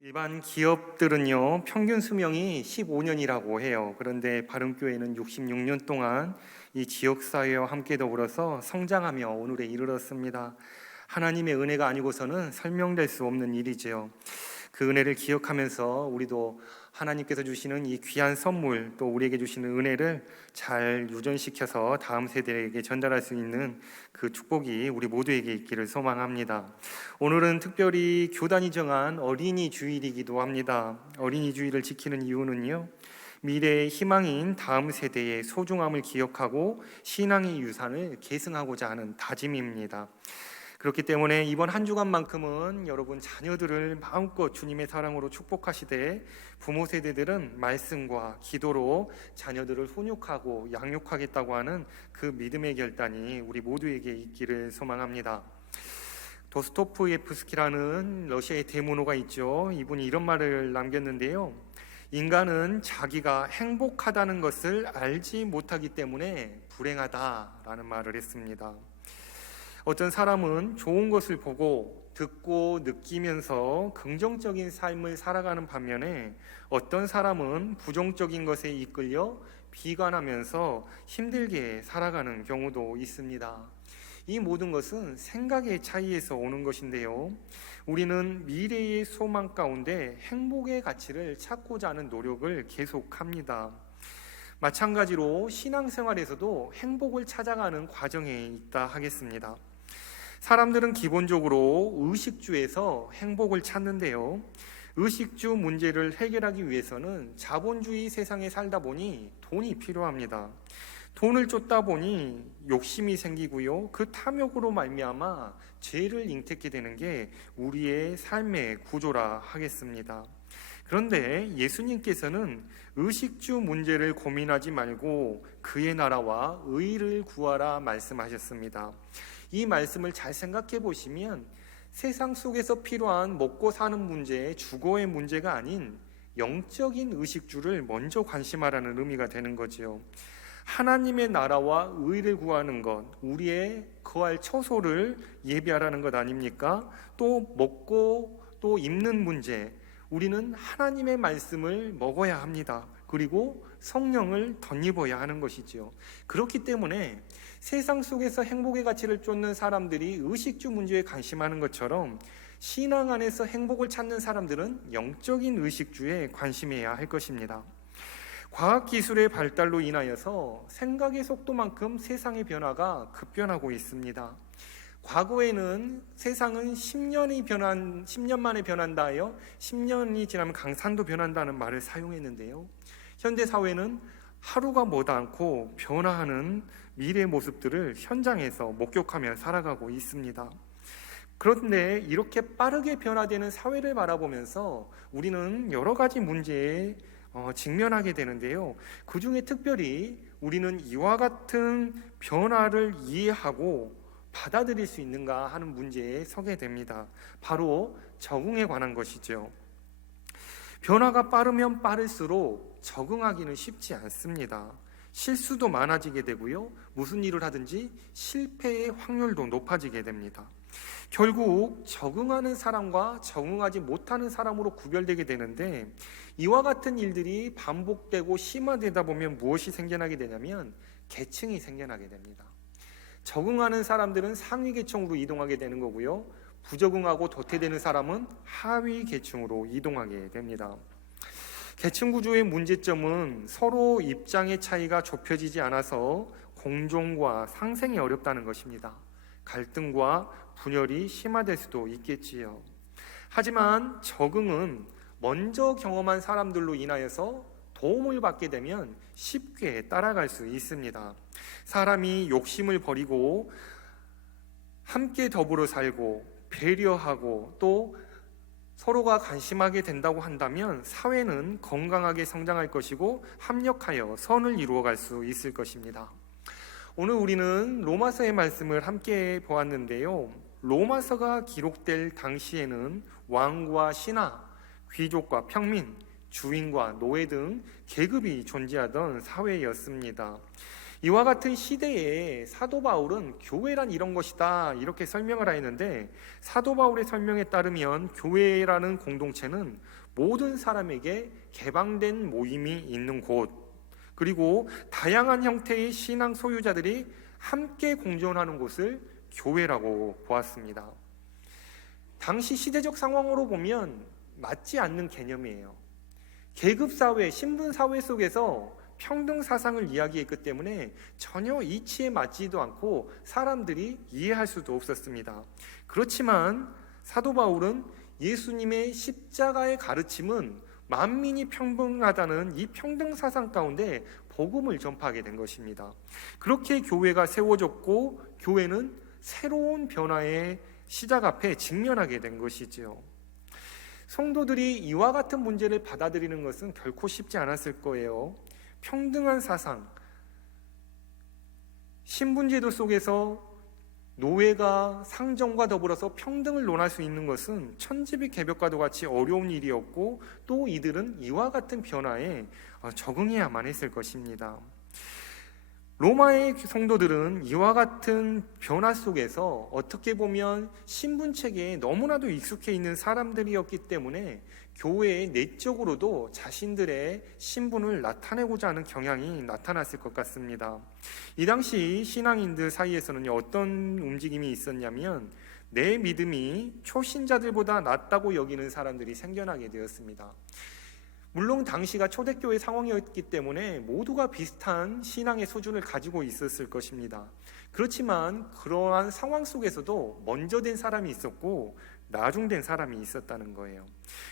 일반 기업들은요, 평균 수명이 15년이라고 해요. 그런데 바른교회는 66년 동안 이 지역사회와 함께 더불어서 성장하며 오늘에 이르렀습니다. 하나님의 은혜가 아니고서는 설명될 수 없는 일이지요. 그 은혜를 기억하면서 우리도 하나님께서 주시는 이 귀한 선물, 또 우리에게 주시는 은혜를 잘 유전시켜서 다음 세대에게 전달할 수 있는 그 축복이 우리 모두에게 있기를 소망합니다. 오늘은 특별히 교단이 정한 어린이 주일이기도 합니다. 어린이 주일을 지키는 이유는요, 미래의 희망인 다음 세대의 소중함을 기억하고 신앙의 유산을 계승하고자 하는 다짐입니다. 그렇기 때문에 이번 한 주간만큼은 여러분 자녀들을 마음껏 주님의 사랑으로 축복하시되, 부모 세대들은 말씀과 기도로 자녀들을 훈육하고 양육하겠다고 하는 그 믿음의 결단이 우리 모두에게 있기를 소망합니다. 도스토프예프스키라는 러시아의 대문호가 있죠. 이분이 이런 말을 남겼는데요, 인간은 자기가 행복하다는 것을 알지 못하기 때문에 불행하다라는 말을 했습니다. 어떤 사람은 좋은 것을 보고 듣고 느끼면서 긍정적인 삶을 살아가는 반면에, 어떤 사람은 부정적인 것에 이끌려 비관하면서 힘들게 살아가는 경우도 있습니다. 이 모든 것은 생각의 차이에서 오는 것인데요, 우리는 미래의 소망 가운데 행복의 가치를 찾고자 하는 노력을 계속합니다. 마찬가지로 신앙생활에서도 행복을 찾아가는 과정에 있다 하겠습니다. 사람들은 기본적으로 의식주에서 행복을 찾는데요, 의식주 문제를 해결하기 위해서는 자본주의 세상에 살다 보니 돈이 필요합니다. 돈을 쫓다 보니 욕심이 생기고요, 그 탐욕으로 말미암아 죄를 잉태하게 되는 게 우리의 삶의 구조라 하겠습니다. 그런데 예수님께서는 의식주 문제를 고민하지 말고 그의 나라와 의를 구하라 말씀하셨습니다. 이 말씀을 잘 생각해 보시면 세상 속에서 필요한 먹고 사는 문제, 주거의 문제가 아닌 영적인 의식주를 먼저 관심하라는 의미가 되는 거지요. 하나님의 나라와 의를 구하는 것, 우리의 거할 처소를 예비하라는 것 아닙니까? 또 먹고 또 입는 문제, 우리는 하나님의 말씀을 먹어야 합니다. 그리고 성령을 덧입어야 하는 것이지요. 그렇기 때문에 세상 속에서 행복의 가치를 쫓는 사람들이 의식주 문제에 관심하는 것처럼, 신앙 안에서 행복을 찾는 사람들은 영적인 의식주에 관심해야 할 것입니다. 과학기술의 발달로 인하여서 생각의 속도만큼 세상의 변화가 급변하고 있습니다. 과거에는 세상은 10년 만에 변한다 하여 10년이 지나면 강산도 변한다는 말을 사용했는데요, 현대 사회는 하루가 머다 않고 변화하는 미래의 모습들을 현장에서 목격하며 살아가고 있습니다. 그런데 이렇게 빠르게 변화되는 사회를 바라보면서 우리는 여러 가지 문제에 직면하게 되는데요, 그 중에 특별히 우리는 이와 같은 변화를 이해하고 받아들일 수 있는가 하는 문제에 서게 됩니다. 바로 적응에 관한 것이죠. 변화가 빠르면 빠를수록 적응하기는 쉽지 않습니다. 실수도 많아지게 되고요, 무슨 일을 하든지 실패의 확률도 높아지게 됩니다. 결국 적응하는 사람과 적응하지 못하는 사람으로 구별되게 되는데, 이와 같은 일들이 반복되고 심화되다 보면 무엇이 생겨나게 되냐면 계층이 생겨나게 됩니다. 적응하는 사람들은 상위 계층으로 이동하게 되는 거고요, 부적응하고 도태되는 사람은 하위 계층으로 이동하게 됩니다. 계층 구조의 문제점은 서로 입장의 차이가 좁혀지지 않아서 공존과 상생이 어렵다는 것입니다. 갈등과 분열이 심화될 수도 있겠지요. 하지만 적응은 먼저 경험한 사람들로 인하여서 도움을 받게 되면 쉽게 따라갈 수 있습니다. 사람이 욕심을 버리고 함께 더불어 살고 배려하고 또 서로가 관심하게 된다고 한다면 사회는 건강하게 성장할 것이고 합력하여 선을 이루어갈 수 있을 것입니다. 오늘 우리는 로마서의 말씀을 함께 보았는데요, 로마서가 기록될 당시에는 왕과 신하, 귀족과 평민, 주인과 노예 등 계급이 존재하던 사회였습니다. 이와 같은 시대에 사도 바울은 교회란 이런 것이다 이렇게 설명을 하였는데, 사도 바울의 설명에 따르면 교회라는 공동체는 모든 사람에게 개방된 모임이 있는 곳, 그리고 다양한 형태의 신앙 소유자들이 함께 공존하는 곳을 교회라고 보았습니다. 당시 시대적 상황으로 보면 맞지 않는 개념이에요. 계급사회, 신분사회 속에서 평등 사상을 이야기했기 때문에 전혀 이치에 맞지도 않고 사람들이 이해할 수도 없었습니다. 그렇지만 사도 바울은 예수님의 십자가의 가르침은 만민이 평등하다는 이 평등 사상 가운데 복음을 전파하게 된 것입니다. 그렇게 교회가 세워졌고, 교회는 새로운 변화의 시작 앞에 직면하게 된 것이지요. 성도들이 이와 같은 문제를 받아들이는 것은 결코 쉽지 않았을 거예요. 평등한 사상, 신분제도 속에서 노예가 상정과 더불어서 평등을 논할 수 있는 것은 천지개벽과도 같이 어려운 일이었고, 또 이들은 이와 같은 변화에 적응해야만 했을 것입니다. 로마의 성도들은 이와 같은 변화 속에서 어떻게 보면 신분체계에 너무나도 익숙해 있는 사람들이었기 때문에 교회의 내적으로도 자신들의 신분을 나타내고자 하는 경향이 나타났을 것 같습니다. 이 당시 신앙인들 사이에서는 어떤 움직임이 있었냐면, 내 믿음이 초신자들보다 낫다고 여기는 사람들이 생겨나게 되었습니다. 물론 당시가 초대교회 상황이었기 때문에 모두가 비슷한 신앙의 수준을 가지고 있었을 것입니다. 그렇지만 그러한 상황 속에서도 먼저 된 사람이 있었고 나중된 사람이 있었다는 거예요.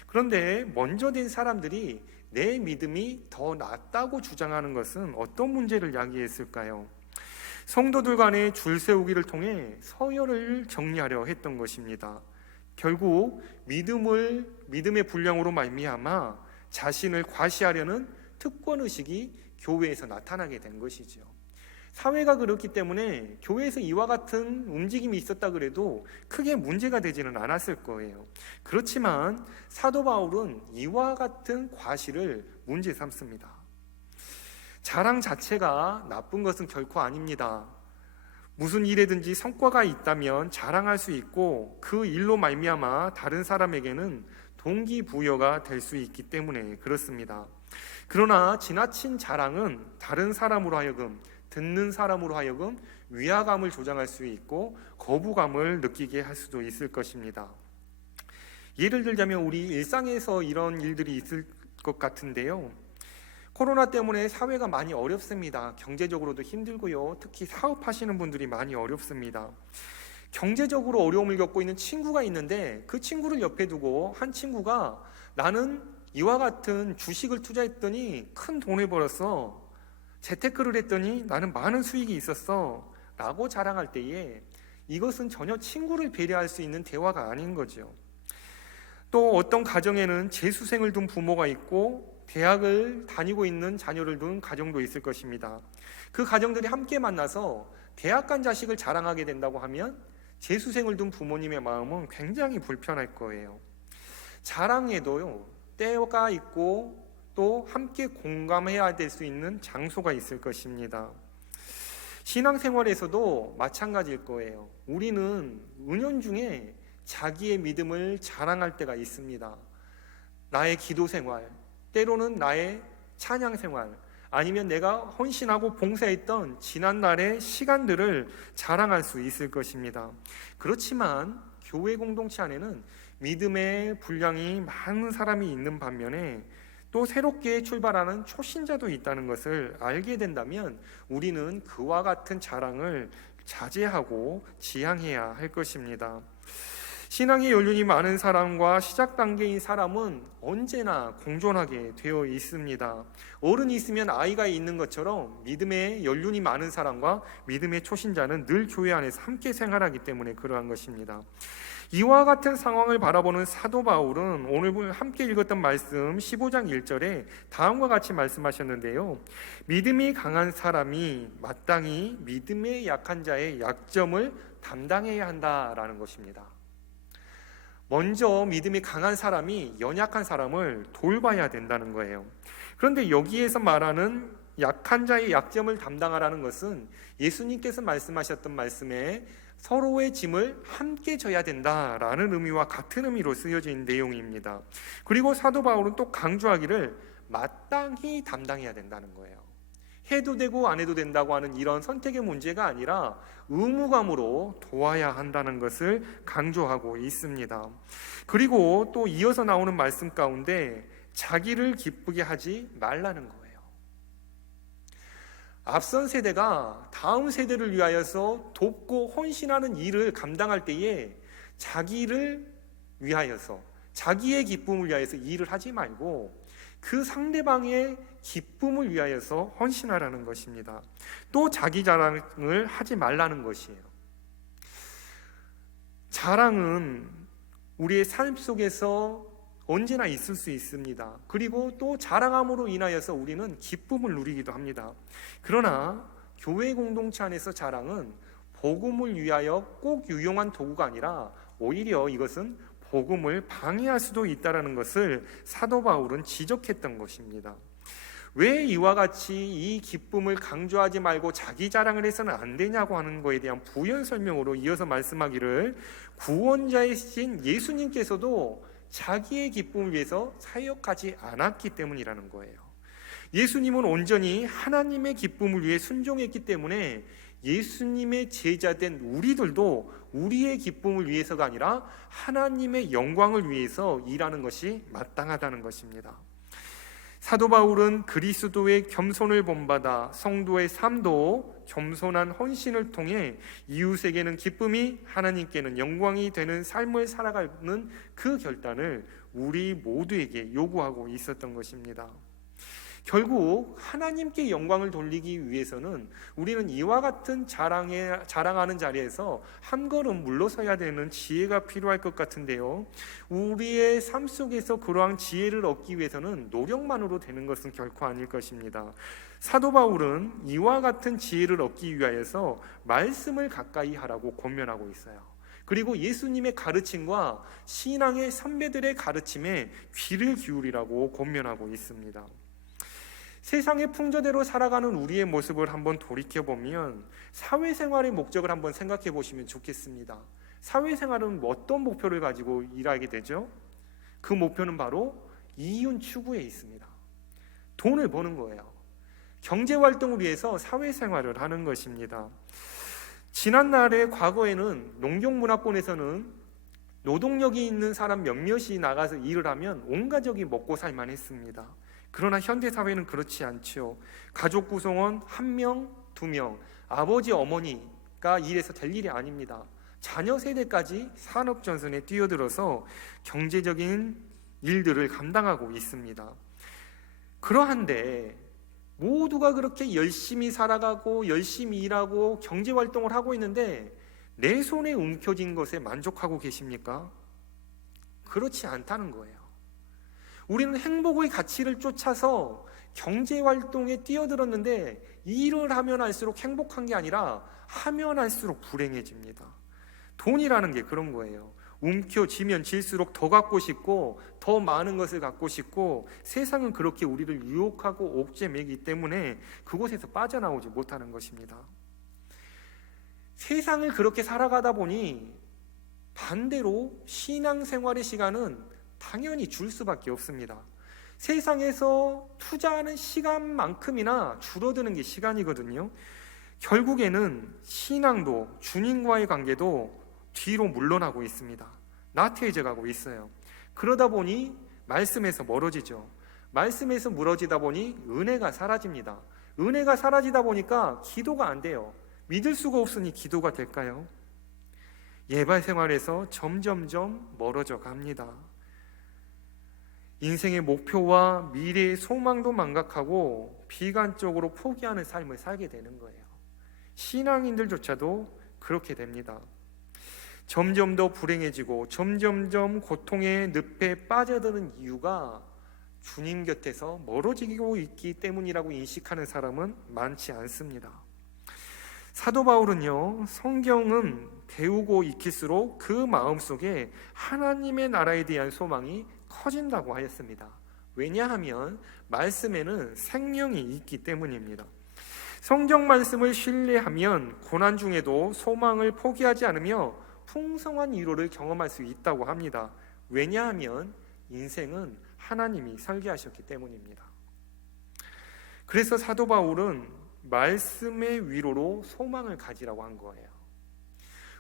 그런데 먼저 된 사람들이 내 믿음이 더 낫다고 주장하는 것은 어떤 문제를 야기했을까요? 성도들 간의 줄 세우기를 통해 서열을 정리하려 했던 것입니다. 결국 믿음의 분량으로 말미암아 자신을 과시하려는 특권의식이 교회에서 나타나게 된 것이죠. 사회가 그렇기 때문에 교회에서 이와 같은 움직임이 있었다 그래도 크게 문제가 되지는 않았을 거예요. 그렇지만 사도 바울은 이와 같은 과시를 문제 삼습니다. 자랑 자체가 나쁜 것은 결코 아닙니다. 무슨 일에든지 성과가 있다면 자랑할 수 있고, 그 일로 말미암아 다른 사람에게는 동기부여가 될 수 있기 때문에 그렇습니다. 그러나 지나친 자랑은 다른 사람으로 하여금, 듣는 사람으로 하여금 위화감을 조장할 수 있고 거부감을 느끼게 할 수도 있을 것입니다. 예를 들자면 우리 일상에서 이런 일들이 있을 것 같은데요. 코로나 때문에 사회가 많이 어렵습니다. 경제적으로도 힘들고요. 특히 사업하시는 분들이 많이 어렵습니다. 경제적으로 어려움을 겪고 있는 친구가 있는데, 그 친구를 옆에 두고 한 친구가 나는 이와 같은 주식을 투자했더니 큰 돈을 벌었어, 재테크를 했더니 나는 많은 수익이 있었어 라고 자랑할 때에 이것은 전혀 친구를 배려할 수 있는 대화가 아닌 거죠. 또 어떤 가정에는 재수생을 둔 부모가 있고 대학을 다니고 있는 자녀를 둔 가정도 있을 것입니다. 그 가정들이 함께 만나서 대학 간 자식을 자랑하게 된다고 하면 재수생을 둔 부모님의 마음은 굉장히 불편할 거예요. 자랑에도요, 때가 있고 또 함께 공감해야 될 수 있는 장소가 있을 것입니다. 신앙생활에서도 마찬가지일 거예요. 우리는 은연중에 자기의 믿음을 자랑할 때가 있습니다. 나의 기도 생활, 때로는 나의 찬양 생활, 아니면 내가 헌신하고 봉사했던 지난날의 시간들을 자랑할 수 있을 것입니다. 그렇지만 교회 공동체 안에는 믿음의 분량이 많은 사람이 있는 반면에 또 새롭게 출발하는 초신자도 있다는 것을 알게 된다면 우리는 그와 같은 자랑을 자제하고 지양해야 할 것입니다. 신앙의 연륜이 많은 사람과 시작 단계인 사람은 언제나 공존하게 되어 있습니다. 어른이 있으면 아이가 있는 것처럼 믿음의 연륜이 많은 사람과 믿음의 초신자는 늘 교회 안에서 함께 생활하기 때문에 그러한 것입니다. 이와 같은 상황을 바라보는 사도 바울은 오늘 함께 읽었던 말씀 15장 1절에 다음과 같이 말씀하셨는데요. 믿음이 강한 사람이 마땅히 믿음의 약한 자의 약점을 담당해야 한다라는 것입니다. 먼저 믿음이 강한 사람이 연약한 사람을 돌봐야 된다는 거예요. 그런데 여기에서 말하는 약한 자의 약점을 담당하라는 것은 예수님께서 말씀하셨던 말씀에 서로의 짐을 함께 져야 된다라는 의미와 같은 의미로 쓰여진 내용입니다. 그리고 사도 바울은 또 강조하기를 마땅히 담당해야 된다는 거예요. 해도 되고 안 해도 된다고 하는 이런 선택의 문제가 아니라 의무감으로 도와야 한다는 것을 강조하고 있습니다. 그리고 또 이어서 나오는 말씀 가운데 자기를 기쁘게 하지 말라는 거예요. 앞선 세대가 다음 세대를 위하여서 돕고 헌신하는 일을 감당할 때에 자기를 위하여서, 자기의 기쁨을 위하여서 일을 하지 말고 그 상대방의 기쁨을 위하여서 헌신하라는 것입니다. 또 자기 자랑을 하지 말라는 것이에요. 자랑은 우리의 삶 속에서 언제나 있을 수 있습니다. 그리고 또 자랑함으로 인하여서 우리는 기쁨을 누리기도 합니다. 그러나 교회 공동체 안에서 자랑은 복음을 위하여 꼭 유용한 도구가 아니라 오히려 이것은 복음을 방해할 수도 있다는 것을 사도 바울은 지적했던 것입니다. 왜 이와 같이 이 기쁨을 강조하지 말고 자기 자랑을 해서는 안 되냐고 하는 것에 대한 부연 설명으로 이어서 말씀하기를 구원자이신 예수님께서도 자기의 기쁨을 위해서 사역하지 않았기 때문이라는 거예요. 예수님은 온전히 하나님의 기쁨을 위해 순종했기 때문에 예수님의 제자된 우리들도 우리의 기쁨을 위해서가 아니라 하나님의 영광을 위해서 일하는 것이 마땅하다는 것입니다. 사도 바울은 그리스도의 겸손을 본받아 성도의 삶도 겸손한 헌신을 통해 이웃에게는 기쁨이 하나님께는 영광이 되는 삶을 살아가는 그 결단을 우리 모두에게 요구하고 있었던 것입니다. 결국 하나님께 영광을 돌리기 위해서는 우리는 이와 같은 자랑하는 자리에서 한 걸음 물러서야 되는 지혜가 필요할 것 같은데요, 우리의 삶 속에서 그러한 지혜를 얻기 위해서는 노력만으로 되는 것은 결코 아닐 것입니다. 사도 바울은 이와 같은 지혜를 얻기 위하여서 말씀을 가까이 하라고 권면하고 있어요. 그리고 예수님의 가르침과 신앙의 선배들의 가르침에 귀를 기울이라고 권면하고 있습니다. 세상의 풍조대로 살아가는 우리의 모습을 한번 돌이켜보면 사회생활의 목적을 한번 생각해 보시면 좋겠습니다. 사회생활은 어떤 목표를 가지고 일하게 되죠? 그 목표는 바로 이윤 추구에 있습니다. 돈을 버는 거예요. 경제활동을 위해서 사회생활을 하는 것입니다. 지난날의 과거에는 농경문화권에서는 노동력이 있는 사람 몇몇이 나가서 일을 하면 온 가족이 먹고 살만 했습니다. 그러나 현대사회는 그렇지 않죠. 가족 구성원 1명, 2명, 아버지, 어머니가 일해서 될 일이 아닙니다. 자녀 세대까지 산업전선에 뛰어들어서 경제적인 일들을 감당하고 있습니다. 그러한데 모두가 그렇게 열심히 살아가고 열심히 일하고 경제활동을 하고 있는데 내 손에 움켜진 것에 만족하고 계십니까? 그렇지 않다는 거예요. 우리는 행복의 가치를 쫓아서 경제활동에 뛰어들었는데 일을 하면 할수록 행복한 게 아니라 하면 할수록 불행해집니다. 돈이라는 게 그런 거예요. 움켜쥐면 질수록 더 갖고 싶고 더 많은 것을 갖고 싶고, 세상은 그렇게 우리를 유혹하고 옥죄매기 때문에 그곳에서 빠져나오지 못하는 것입니다. 세상을 그렇게 살아가다 보니 반대로 신앙생활의 시간은 당연히 줄 수밖에 없습니다. 세상에서 투자하는 시간만큼이나 줄어드는 게 시간이거든요. 결국에는 신앙도 주님과의 관계도 뒤로 물러나고 있습니다. 나태해져 가고 있어요. 그러다 보니 말씀에서 멀어지죠. 말씀에서 멀어지다 보니 은혜가 사라집니다. 은혜가 사라지다 보니까 기도가 안 돼요. 믿을 수가 없으니 기도가 될까요? 예발 생활에서 점점점 멀어져 갑니다. 인생의 목표와 미래의 소망도 망각하고 비관적으로 포기하는 삶을 살게 되는 거예요. 신앙인들조차도 그렇게 됩니다. 점점 더 불행해지고 점점점 고통의 늪에 빠져드는 이유가 주님 곁에서 멀어지고 있기 때문이라고 인식하는 사람은 많지 않습니다. 사도 바울은요, 성경은 배우고 익힐수록 그 마음속에 하나님의 나라에 대한 소망이 커진다고 하였습니다. 왜냐하면 말씀에는 생명이 있기 때문입니다. 성경 말씀을 신뢰하면 고난 중에도 소망을 포기하지 않으며 풍성한 위로를 경험할 수 있다고 합니다. 왜냐하면 인생은 하나님이 설계하셨기 때문입니다. 그래서 사도 바울은 말씀의 위로로 소망을 가지라고 한 거예요.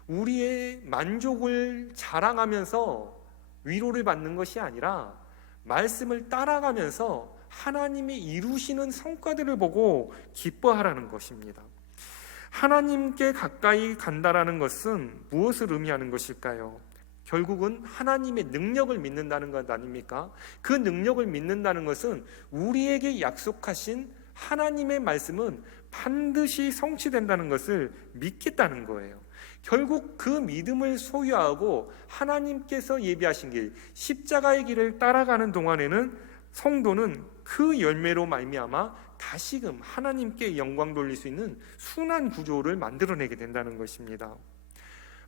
우리의 만족을 자랑하면서 위로를 받는 것이 아니라 말씀을 따라가면서 하나님이 이루시는 성과들을 보고 기뻐하라는 것입니다. 하나님께 가까이 간다라는 것은 무엇을 의미하는 것일까요? 결국은 하나님의 능력을 믿는다는 것 아닙니까? 그 능력을 믿는다는 것은 우리에게 약속하신 하나님의 말씀은 반드시 성취된다는 것을 믿겠다는 거예요. 결국 그 믿음을 소유하고 하나님께서 예비하신 길, 십자가의 길을 따라가는 동안에는 성도는 그 열매로 말미암아 다시금 하나님께 영광 돌릴 수 있는 순환 구조를 만들어내게 된다는 것입니다.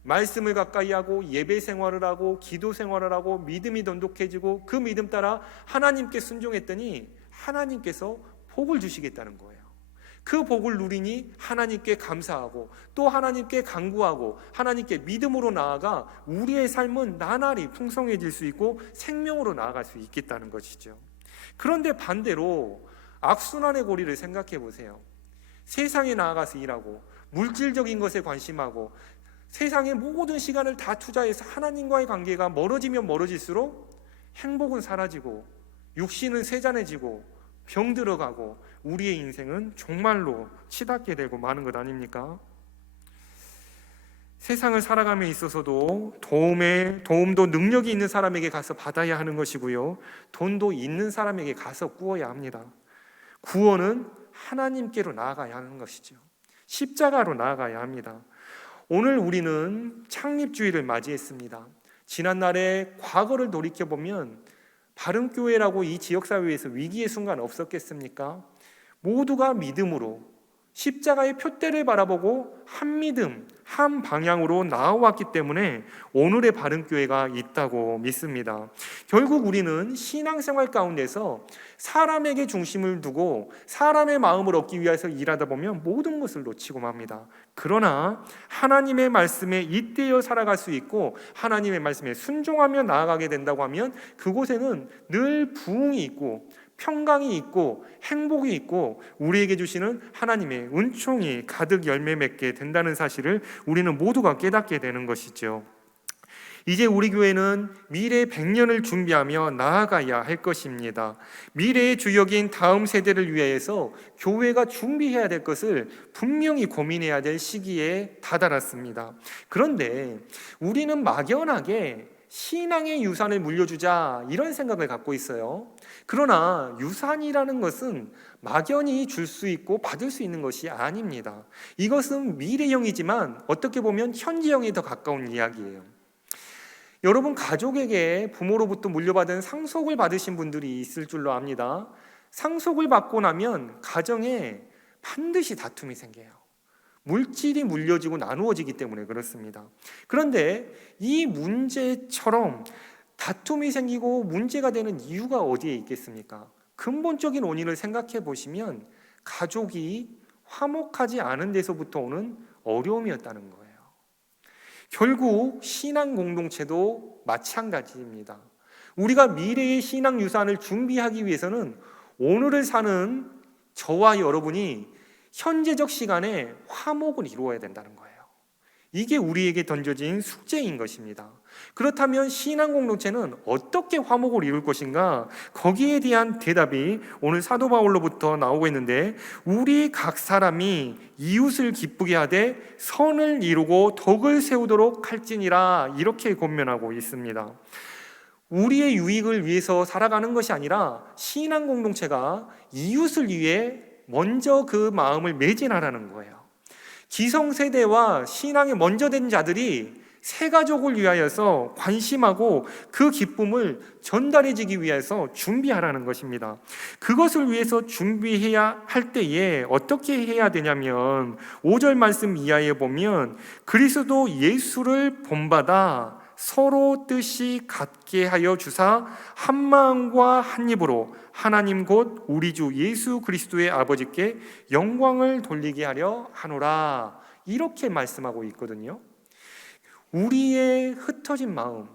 말씀을 가까이 하고 예배 생활을 하고 기도 생활을 하고 믿음이 돈독해지고 그 믿음 따라 하나님께 순종했더니 하나님께서 복을 주시겠다는 거예요. 그 복을 누리니 하나님께 감사하고 또 하나님께 간구하고 하나님께 믿음으로 나아가 우리의 삶은 나날이 풍성해질 수 있고 생명으로 나아갈 수 있겠다는 것이죠. 그런데 반대로 악순환의 고리를 생각해 보세요. 세상에 나아가서 일하고 물질적인 것에 관심하고 세상의 모든 시간을 다 투자해서 하나님과의 관계가 멀어지면 멀어질수록 행복은 사라지고 육신은 세잔해지고 병 들어가고 우리의 인생은 정말로 치닫게 되고 마는 것 아닙니까? 세상을 살아감에 있어서도 도움도 능력이 있는 사람에게 가서 받아야 하는 것이고요, 돈도 있는 사람에게 가서 구워야 합니다. 구원은 하나님께로 나아가야 하는 것이죠. 십자가로 나아가야 합니다. 오늘 우리는 창립주의를 맞이했습니다. 지난날의 과거를 돌이켜보면 바른교회라고 이 지역사회에서 위기의 순간 없었겠습니까? 모두가 믿음으로 십자가의 표대를 바라보고 한 믿음, 한 방향으로 나아왔기 때문에 오늘의 바른교회가 있다고 믿습니다. 결국 우리는 신앙생활 가운데서 사람에게 중심을 두고 사람의 마음을 얻기 위해서 일하다 보면 모든 것을 놓치고 맙니다. 그러나 하나님의 말씀에 잇대어 살아갈 수 있고 하나님의 말씀에 순종하며 나아가게 된다고 하면 그곳에는 늘 부흥이 있고 평강이 있고 행복이 있고 우리에게 주시는 하나님의 은총이 가득 열매 맺게 된다는 사실을 우리는 모두가 깨닫게 되는 것이죠. 이제 우리 교회는 미래 100년을 준비하며 나아가야 할 것입니다. 미래의 주역인 다음 세대를 위해서 교회가 준비해야 될 것을 분명히 고민해야 될 시기에 다다랐습니다. 그런데 우리는 막연하게 신앙의 유산을 물려주자 이런 생각을 갖고 있어요. 그러나 유산이라는 것은 막연히 줄 수 있고 받을 수 있는 것이 아닙니다. 이것은 미래형이지만 어떻게 보면 현재형에 더 가까운 이야기예요. 여러분 가족에게 부모로부터 물려받은 상속을 받으신 분들이 있을 줄로 압니다. 상속을 받고 나면 가정에 반드시 다툼이 생겨요. 물질이 물려지고 나누어지기 때문에 그렇습니다. 그런데 이 문제처럼 다툼이 생기고 문제가 되는 이유가 어디에 있겠습니까? 근본적인 원인을 생각해 보시면 가족이 화목하지 않은 데서부터 오는 어려움이었다는 거예요. 결국 신앙 공동체도 마찬가지입니다. 우리가 미래의 신앙 유산을 준비하기 위해서는 오늘을 사는 저와 여러분이 현재적 시간에 화목을 이루어야 된다는 거예요. 이게 우리에게 던져진 숙제인 것입니다. 그렇다면 신앙 공동체는 어떻게 화목을 이룰 것인가? 거기에 대한 대답이 오늘 사도 바울로부터 나오고 있는데, 우리 각 사람이 이웃을 기쁘게 하되 선을 이루고 덕을 세우도록 할지니라, 이렇게 권면하고 있습니다. 우리의 유익을 위해서 살아가는 것이 아니라 신앙 공동체가 이웃을 위해 먼저 그 마음을 매진하라는 거예요. 기성세대와 신앙에 먼저 된 자들이 새 가족을 위하여서 관심하고 그 기쁨을 전달해주기 위해서 준비하라는 것입니다. 그것을 위해서 준비해야 할 때에 어떻게 해야 되냐면 5절 말씀 이하에 보면 그리스도 예수를 본받아 서로 뜻이 같게 하여 주사 한 마음과 한 입으로 하나님 곧 우리 주 예수 그리스도의 아버지께 영광을 돌리게 하려 하노라. 이렇게 말씀하고 있거든요. 우리의 흩어진 마음,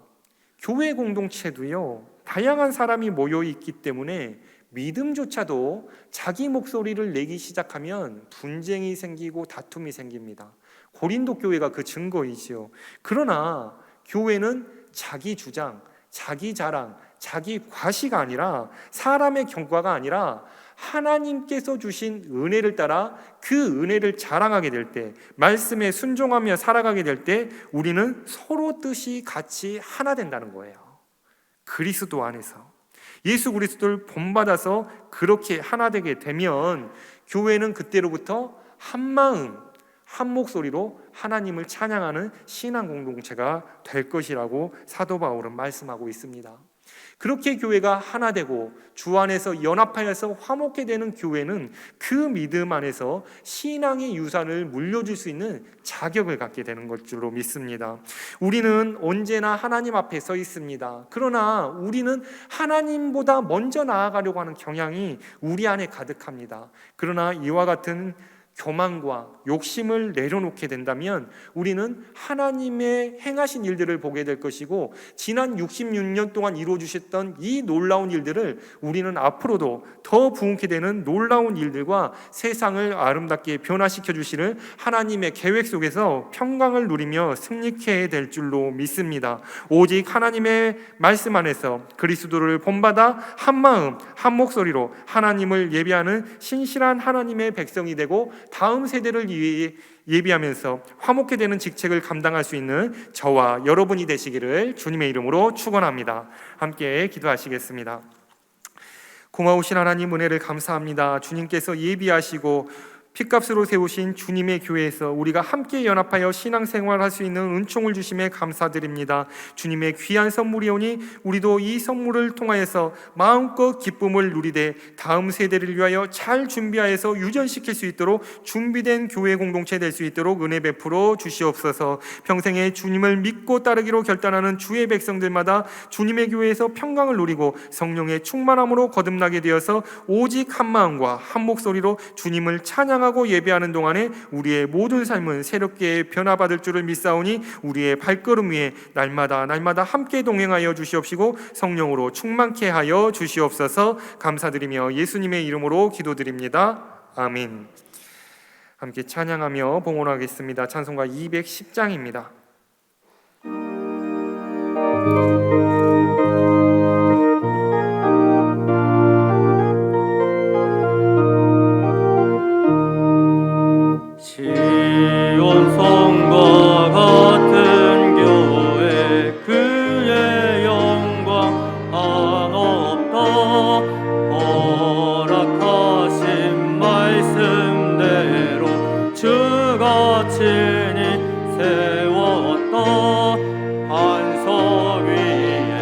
교회 공동체도요, 다양한 사람이 모여 있기 때문에 믿음조차도 자기 목소리를 내기 시작하면 분쟁이 생기고 다툼이 생깁니다. 고린도 교회가 그 증거이지요. 그러나 교회는 자기 주장, 자기 자랑, 자기 과시가 아니라, 사람의 경과가 아니라 하나님께서 주신 은혜를 따라 그 은혜를 자랑하게 될 때, 말씀에 순종하며 살아가게 될 때 우리는 서로 뜻이 같이 하나 된다는 거예요. 그리스도 안에서 예수 그리스도를 본받아서 그렇게 하나 되게 되면 교회는 그때로부터 한 마음 한 목소리로 하나님을 찬양하는 신앙 공동체가 될 것이라고 사도 바울은 말씀하고 있습니다. 그렇게 교회가 하나 되고 주 안에서 연합하여서 화목게 되는 교회는 그 믿음 안에서 신앙의 유산을 물려줄 수 있는 자격을 갖게 되는 것 줄로 믿습니다. 우리는 언제나 하나님 앞에 서 있습니다. 그러나 우리는 하나님보다 먼저 나아가려고 하는 경향이 우리 안에 가득합니다. 그러나 이와 같은 교만과 욕심을 내려놓게 된다면 우리는 하나님의 행하신 일들을 보게 될 것이고, 지난 66년 동안 이루어주셨던 이 놀라운 일들을 우리는 앞으로도 더 부흥케 되는 놀라운 일들과 세상을 아름답게 변화시켜 주시는 하나님의 계획 속에서 평강을 누리며 승리케 될 줄로 믿습니다. 오직 하나님의 말씀 안에서 그리스도를 본받아 한 마음 한 목소리로 하나님을 예배하는 신실한 하나님의 백성이 되고, 다음 세대를 위해 예비하면서 화목케 되는 직책을 감당할 수 있는 저와 여러분이 되시기를 주님의 이름으로 축원합니다. 함께 기도하시겠습니다. 고마우신 하나님, 은혜를 감사합니다. 주님께서 예비하시고 핏값으로 세우신 주님의 교회에서 우리가 함께 연합하여 신앙생활할 수 있는 은총을 주심에 감사드립니다. 주님의 귀한 선물이오니 우리도 이 선물을 통하여서 마음껏 기쁨을 누리되 다음 세대를 위하여 잘 준비하여서 유전시킬 수 있도록 준비된 교회 공동체 될 수 있도록 은혜 베풀어 주시옵소서. 평생에 주님을 믿고 따르기로 결단하는 주의 백성들마다 주님의 교회에서 평강을 누리고 성령의 충만함으로 거듭나게 되어서 오직 한 마음과 한 목소리로 주님을 찬양하고 예배하는 동안에 우리의 모든 삶은 새롭게 변화받을 줄을 믿사오니 우리의 발걸음 위에 날마다 함께 동행하여 주시옵시고 성령으로 충만케 하여 주시옵소서. 감사드리며 예수님의 이름으로 기도드립니다. 아멘. 함께 찬양하며 봉헌하겠습니다. 찬송가 210장입니다. 시온성과 같은 교회 그의 영광 한없다. 허락하신 말씀대로 주가 친히 세웠다. 한석 위에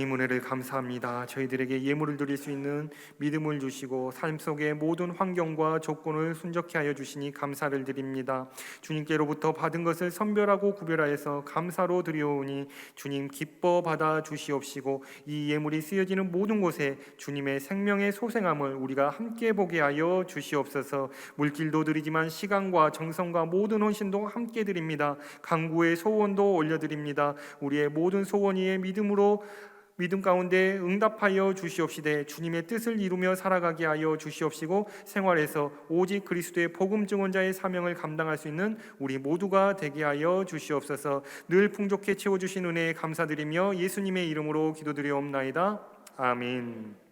하나님 은혜를 감사합니다. 저희들에게 예물을 드릴 수 있는 믿음을 주시고 삶 속의 모든 환경과 조건을 순적케 하여 주시니 감사를 드립니다. 주님께로부터 받은 것을 선별하고 구별하여서 감사로 드려오니 주님 기뻐 받아 주시옵시고 이 예물이 쓰여지는 모든 곳에 주님의 생명의 소생함을 우리가 함께 보게 하여 주시옵소서. 물질도 드리지만 시간과 정성과 모든 헌신도 함께 드립니다. 간구의 소원도 올려드립니다. 우리의 모든 소원 위에 믿음 가운데 응답하여 주시옵시되 주님의 뜻을 이루며 살아가게 하여 주시옵시고 생활에서 오직 그리스도의 복음 증언자의 사명을 감당할 수 있는 우리 모두가 되게 하여 주시옵소서. 늘 풍족히 채워주신 은혜에 감사드리며 예수님의 이름으로 기도드리옵나이다. 아멘.